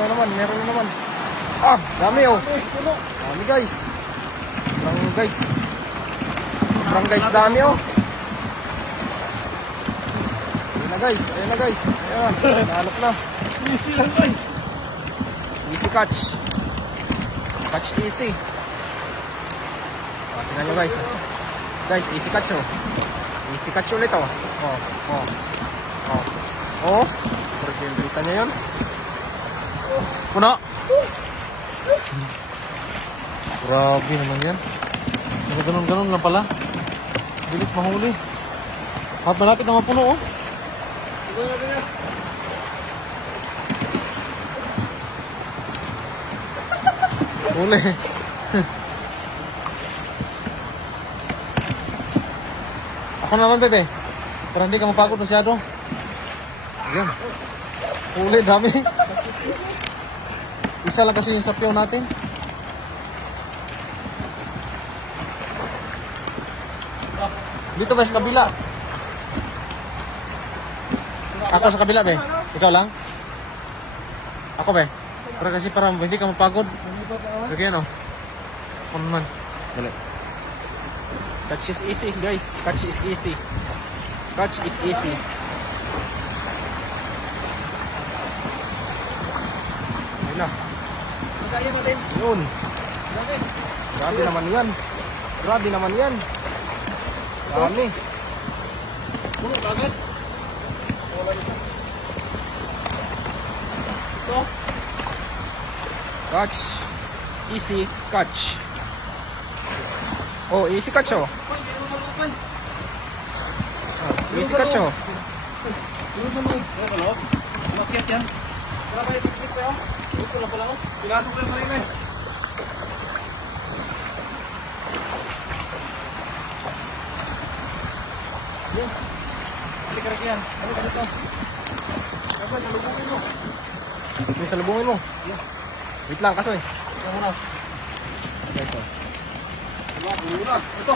Meron na naman. Ah, dami oh. Dami guys. Sobrang guys, dami oh. Ayun na guys. Ayan, nahanap na. Easy lang boy. Easy catch. Catch easy. Ah, tingnan nyo guys. Guys, easy catch oh. Easy catch ulit oh. Oh. Kita nyo yun? Puno. Grabe naman yan. Ganun lang pala. Bilis mahuli. At malapit na mapuno oh. Huli. Ako naman bebe. Para hindi ka mapagod masyado. Ayan. Huli, dami. Isa lang kasi yung sapyaw natin. Dito ba sa kabila? Ako sa kabila be. Ikaw lang? Ako be. Pero kasi parang hindi ka mapagod. Sige ano? Ano naman? Dali. Catch is easy guys. Catch is easy. Ayun na. Yun. Grabe naman yan. Dami. Puno agad. Catch. Easy catch. Oh, easy catch oh. Easy catch oh. May salubungin mo. Wait lang kasoy. Guys oh. Ito.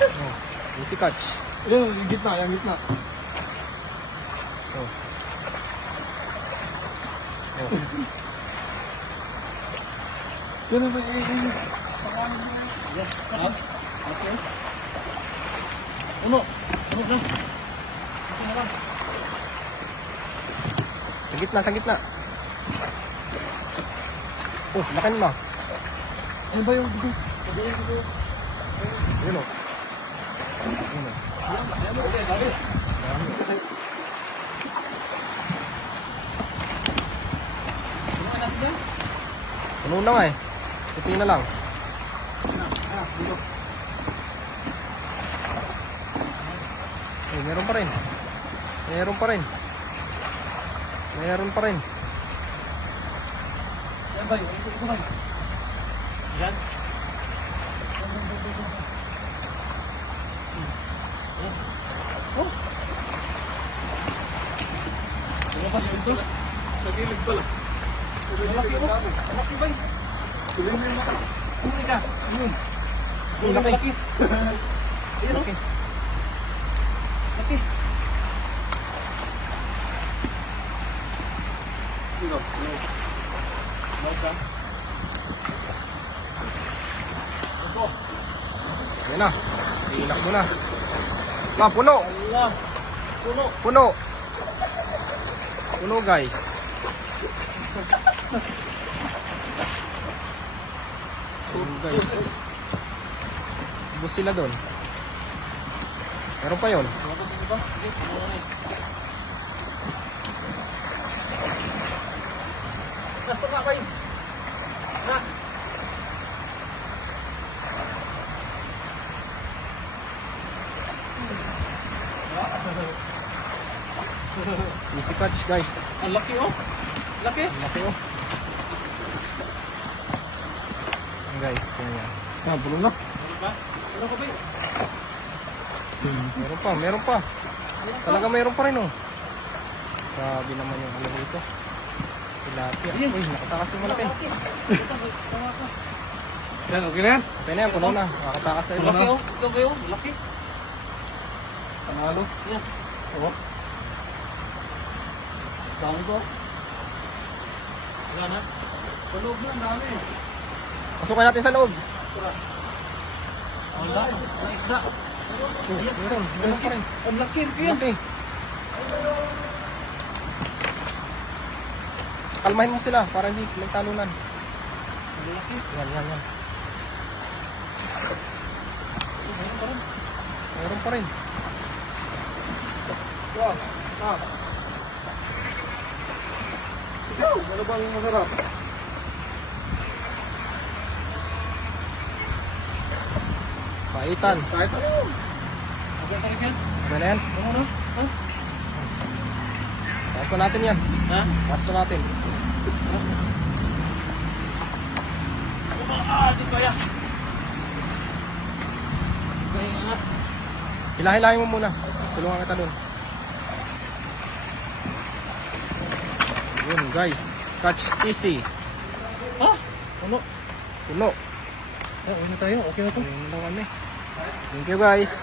Oh, easy catch. Yung gitna. Oh. Yan ba Ano na? Sa gitna. Oh, lakan mo. Ano ba yung Yun o. Puno na nga eh. Puti na lang. Eh, meron pa rin. Yan ba yung ito ba? Yan. Oh. Lumabas ito. Sa gilid pala. Malaki ba? Tuloy mo yung mata. Huli ka. Ayun. Laki. Ayun o. Laki. Ito. Ayan na. Inak mo na. Ah, puno. Allah. Puno guys. Guys. Bus sila doon. Meron pa yun. Basta nga kayo. Ha? Easy catch guys. Ang laki oh. Laki. Laki oh. Guys, tingnan. Ah, puno na. Meron ka ba yun? Meron pa. Talaga meron pa rin oh. Grabe naman yung ano dito. Tilapia. Uy, nakatakas yung malaki. Yan, okay na yan? Okay na yan, puno na. Nakatakas na yung Puno na. malaki. Ito ba yun? Laki. Panalo? Yan. Oo. Dami ko. Wala na? Tulog na, ang dami. Pasukan natin sa loob. Wala. Ang isda. Meron pa rin. Ang laki, Kian. Laki. Kalmahin mo sila para hindi magtalunan. Ang laki. Yan. Meron pa rin. Wow. Ah. Ikaw, ano bang masarap? Paitan. Kahit ano. Okay, talaga yan. Ano na yan? Ano na? Ha? Taas na natin yan. Ha? Taas na natin. Di kaya. Kaya nga. Hilahin mo muna. Tulungan kita dun. Yun guys. Catch easy. Ha? Ano? Puno. Okay na tayo. Okay na to. Ayun na kami. Thank you guys.